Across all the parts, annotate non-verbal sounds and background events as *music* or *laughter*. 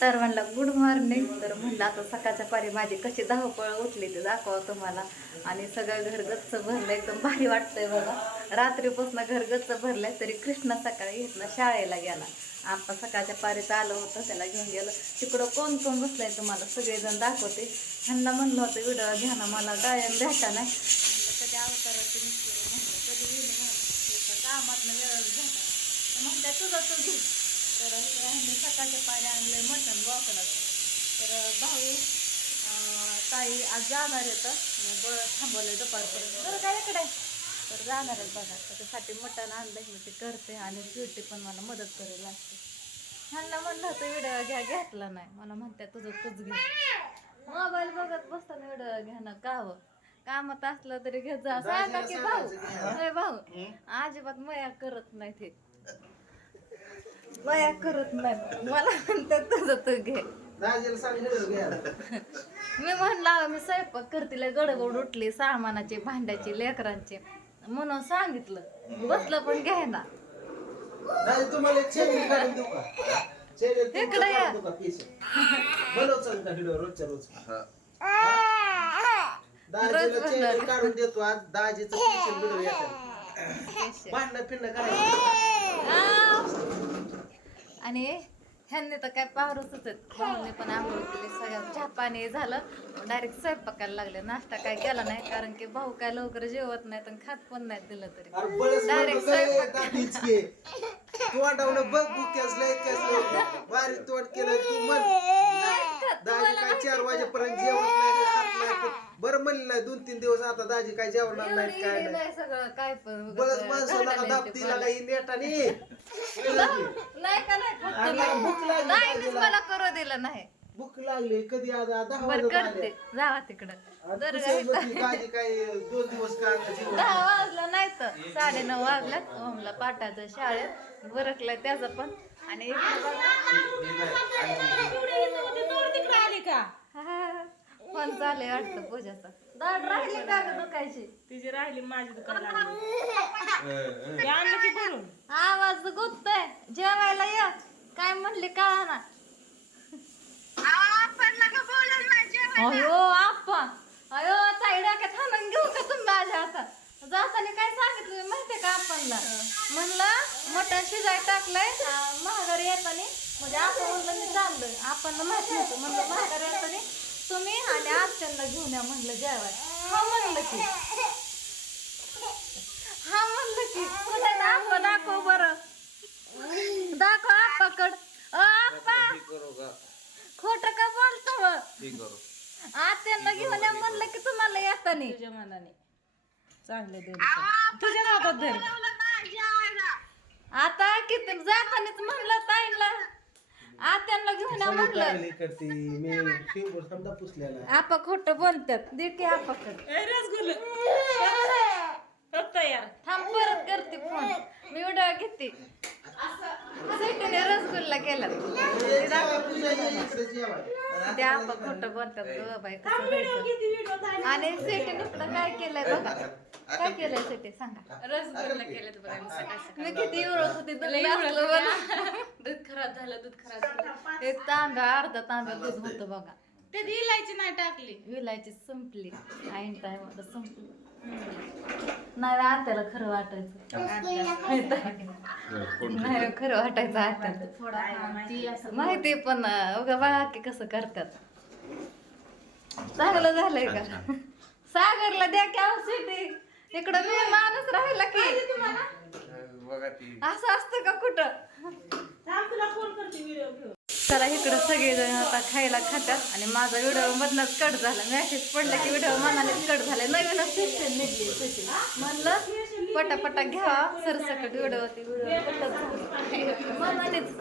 सर्वांना good morning तर म्हणलं आता सकाळच्या पारी माझी कशी धावपळ उठली ते दाखवा तुम्हाला. आणि सगळं घर गच्च भरलं एकदम भारी वाटतंय बघा. रात्रीपासून घर गच्च भरलंय तरी कृष्ण सकाळी घेतला शाळेला गेला. आमचा सकाळच्या पारीत आलं होतं त्याला घेऊन गेलं. तिकडं कोण कोण बसलंय तुम्हाला? सगळेजण दाखवते. ह्यांना म्हणलं होतं व्हिडिओ घ्या ना मला गायन भेटा नाही. कधी अवताराची निसरू म्हणलं कधी विणं कामात वेळ भेटा म्हणलं तुझं तू घे तर ह्यांनी सकाळच्या पारी आणले मटण बोकडाचं तर भाऊ ताई आज जाणार येतं बळ थांबवलंय दुपारपर्यंत. बरं काय इकडे. तर जाणार आहेत बघा. त्याच्यासाठी मटण आणलं मी ते करते आणि ब्युटी पण मला मदत करायला लागते ह्यांना म्हणलं होतं व्हिडिओ घ्या घेतला नाही. मला म्हणते तुझं तूच घे. मोबाईल बघत बसताना व्हिडिओ घ्या कावं कामात असलं तरी घेत जा. सांगा की भाऊ. होय भाऊ अजिबात मया करत नाही ते मया करत नाही मला म्हणते तुझं तू घे. मी म्हणलं मी स्वयंपाक करतील गडबड उठली सामानाचे भांड्याचे लेकरांचे. म्हणून सांगितलं. बसलं पण घ्यायना इकडे या. रोज. काढून देतो आज. दाजीचं भांडणं फिरणं करायचं. आणि ह्यांनी तर काय पावरच होत भाऊने पण आंघोळ केली सगळ्या चहा पाणी झालं. डायरेक्ट स्वयंपाकायला लागले. नाश्ता काय केला नाही कारण की भाऊ काय लवकर जेवत नाही आणि खात पण नाही दिलं तरी. काय स्वयंपाक. बारी तोंड केलं तू म्हण. दाजी काय चार वाजेपर्यंत जेवत नाही ते खात नाही ते. बरं म्हणलं नाही दोन तीन दिवस आता दाजी काय जेवणार नाही काय नाही. सगळं काय पण बळच माणसाला दाबती नेते लागा ही नेटाने? *laughs* भूक लागली ताईनेच दाजीला. मला करू दिलं नाही. भूक लागली कधी आज दहा बर वाजता करते जावा तिकडं. काय दोन दिवस दहा वाजला नाही तर साडे नऊ वाजल्यात. ओमला पाठाचं शाळेत बरकलाय त्याचं पण. आणि इकडं बघा. हा, फोन चालू वाटतं पूजाचा. दाढ राहिली का ग दुखायची? तिची राहिली माझी दुकान लागली. ते आणलं की भरून? आवाज गुप्तय जेवायला ये. काय म्हणले कळा ना अयो आप्पा. अयो ताईडा का थांबून घेऊ का तुम्ही माझ्या हातात? जाताना काय सांगितलं माहितीये का आपणला? म्हणलं मटण शिजाय टाकलंय. महागारी येताना. म्हणजे आपण म्हणलं मी चाललोय. आपण माहीत नव्हतं. म्हणलं महागारी येताना तुम्ही आणि आत्यांना घेऊन या म्हणलं जेवाय हा म्हणलं की हा म्हणलं की कुठे दाखव दाखव बरं आप्पा. खोट का बोलतो? आत्यांना घेऊन या म्हणलं की तुम्हाला येतानी. तुझ्या मनाने. चांगले दे. तुझ्या हातात धर. आता किती जातानीच म्हणलं ताईला. आत्यांना घेऊन या म्हणलं. आपा खोट बोलतात दे की आपाकड *laughs* थांब परत करते फोन. मी उड्या घेते सेटीने रसगुल्ला केला ए, जेवा, पूजा, ये इकडे जेवा. ते आपा खोट बोलतात ग बाई कसं व्हायचं? आणि सेटीने इकडं काय केलंय बघा. काय केलंय सेटी? सांगा. रसगुल्ला मी किती ओळख होती दूध असलं बघा. दूध खराब झालं दूध खराब झालं. एक तांब्या अर्धा तांब्या दूध होतं बघा. ते इलायची नाही टाकली. विलायची संपली. ऐन टायमाला संपली. नाही आत्याला खरं वाटायचं. नाही खरं वाटायचं आत्याला. माहिती पण उगा बघा की कसं करतात. चांगलं झालंय का? सागरला द्या की औषधी इकडं मी माणूस राहिला की. असं असतं का कुठं? तुला फोन करते व्हिडिओ घेऊन. चला इकडं सगळेजण आता खायला खातात. आणि माझा व्हिडिओ मधनच कट झाला. मॅसेज पडला की व्हिडिओ मनानेच कट झाला नवीनच सिस्टम निघली. म्हणलं पटापटा घ्यावा सरसकट व्हिडिओ होती. व्हिडिओ मनानेच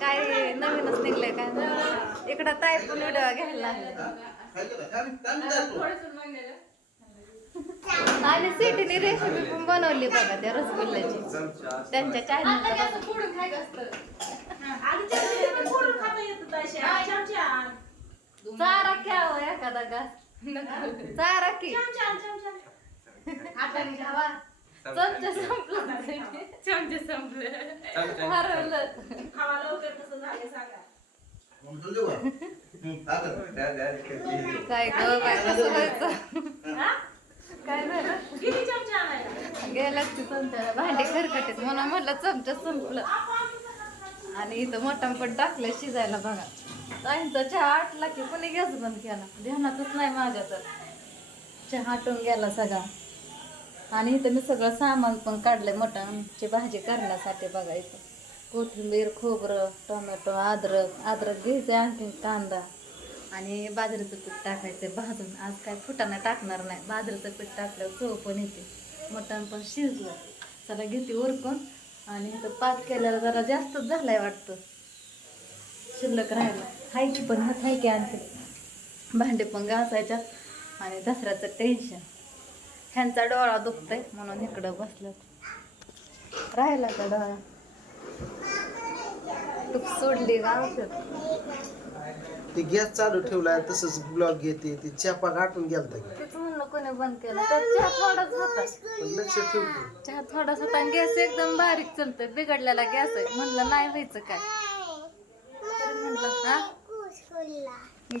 काय नवीनच निघलंय काय. इकडं ताई पण व्हिडिओ घ्यायला आणि सिटीने रेसिपी पण बनवली बघा त्या रसगुल्ल्याची. त्यांच्या चॅनल फोडून. चारा घ्यावं एखादा चारा की. घ्यावा चमचा संपला चमचे संपले. हरवलं. खावा लवकर कसं झालं सांगा. *laughs* काय ग काय कसं व्हायचं? हा? काय झालं? किती चमचे आणायला? गेलाच की चमच्याला भांडी खरकटीत म्हणून म्हटलं चमचा संपलं. आणि इथं मोठा पण टाकलं शिजायला बघा. ताईंचा चहा आटला की कोणी गॅस बंद केला? ध्यानातच नाही माझ्या तर. चहा आटून गेला सगळा. आणि इथं मी सगळं सामान पण काढलंय मटणची भाजी करण्यासाठी बघा इथं. कोथिंबीर खोबरं टोमॅटो अद्रक. अद्रक घ्यायचं आणखी कांदा. आणि बाजरीचं पीठ टाकायचं भाजून. आज काय फुटाणा टाकणार नाही. बाजरीचं पीठ टाकल्यावर चव पण येते. मटण पण शिजलं. चला घेते उरकून आणि इथं पाक केल्याला जरा जास्तच झालं आहे वाटतं. शिल्लक राहिला. हाय की पण हात हाय की आणखी भांडे पण घासायच्यात. आणि दसऱ्याचं टेन्शन ह्यांचा डोळा दुखतंय म्हणून इकडं बसलं. राहिला का डोळा? तूप सोडली गावचं ते गॅस चालू ठेवलाय तसंच ब्लॉक घेते ते चपा गाठून गेलता की. तेच म्हणलं कोणी बंद केलं तर चहा थोडाच होता. पण लक्ष ठेवतो चहा थोडासा होता गॅस एकदम बारीक चालतोय बिघडलेला गॅस आहे. म्हणलं नाही व्हायचं काय. तरी म्हणलं हा?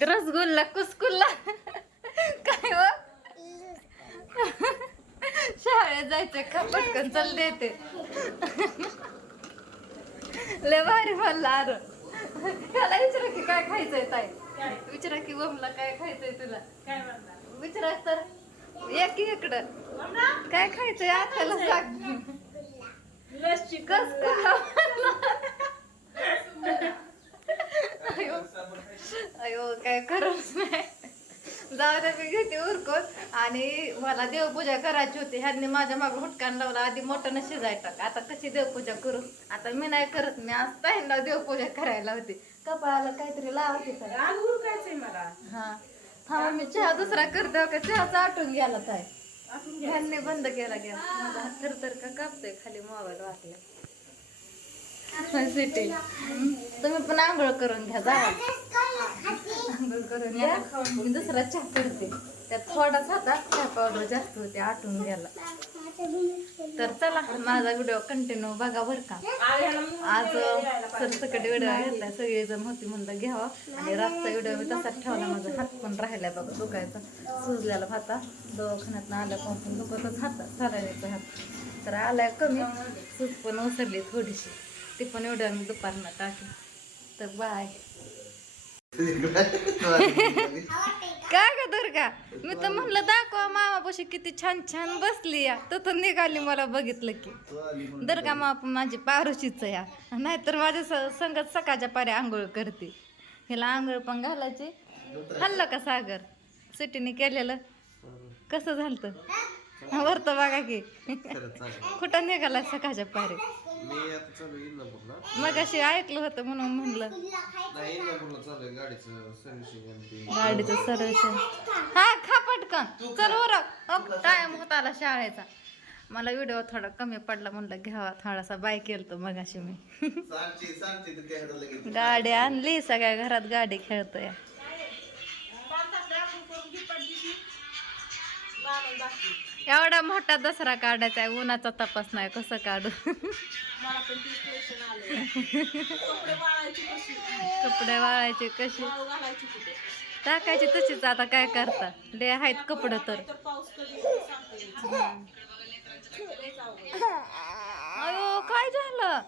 रसगुल्ला कुसकुल्ला. काय हो? शाळेत जायचंय का पटकन चल देते. लय भारी म्हणला अर त्याला विचारा की काय खायचंय ताई. विचारा की वमला काय खायचंय तुला. काय म्हणणार विचारा तर. एक की इकडं. काय खायचंय आताला सांग. लसची कस अयो अयो काय खरंच नाही. जाऊ दे मी घेते उरकून. आणि मला देवपूजा करायची होती. ह्यांनी माझ्या मागं हुटकान लावला. आधी मोठं शिजाय टाक आता कशी देवपूजा करू? आता मी नाही करत. मी आज ताईंना देवपूजा करायला होती कपाळाला काहीतरी लावते तर. आज उरकायचंय मला. हा. हा मी चहा दुसरा करते. का चहाचा आटून गेला घ्या. ह्यांनी बंद केला गॅस. माझा हात तर तर का कापतोय? खाली मोबाईल वाटलं सिटी तुम्ही पण आंघोळ करून घ्या जावा. आंघोळ करून मी दुसरा चहा करते. त्यात थोडाच होता चहा पावडर जास्त होते आटून गेला तर चला माझा व्हिडिओ कंटिन्यू बघा बरं का. आज सरसकट व्हिडिओ घेतलाय सगळेजण होती म्हणलं घ्यावा. आणि रातचा व्हिडिओ मी तसाच ठेवला माझा हात पण राहिलाय बघा दुखायचा. सुजलेला हाता दवाखान्यात आल्यापासून दुखतच हात चालायचा हात. तर आलाय कमी सूज पण ओसरली थोडीशी. ती पण व्हिडिओ मी दुपारनं टाकली. तर बाय काय ग दुर्गा? मी तर म्हणलं दाखवा मामापाशी किती छान छान बसली या. तर निघाली मला बघितलं की. दुर्गा माप माझी पारुशीच या. नाहीतर माझ्या स- संगत सकाळच्या पारी आंघोळ करते. हिला आंघोळ पण घालायची. हल्लं का सागर? सिटीने केलेलं. कसं झालं वरतं बघा की. कुठं निघाला सकाळच्या पारी मग अशी ऐकलं होतं म्हणून म्हणलं. गाडीचं सर्वेशन हा खा पटकन. चल उरक टाइम होत आला शाळेचा. मला व्हिडिओ थोडा कमी पडला म्हणलं घ्यावा थोडासा. बाय केलतो मग अशी मी गाडी आणली सगळ्या घरात गाडी खेळतोय. एवढा मोठा दसरा काढायचा आहे उन्हाचा तपास नाही कसं काढू? कपडे वाळायची कशी टाकायची तशीच आता काय करता? ले आहेत कपडे तर. अयो काय झालं?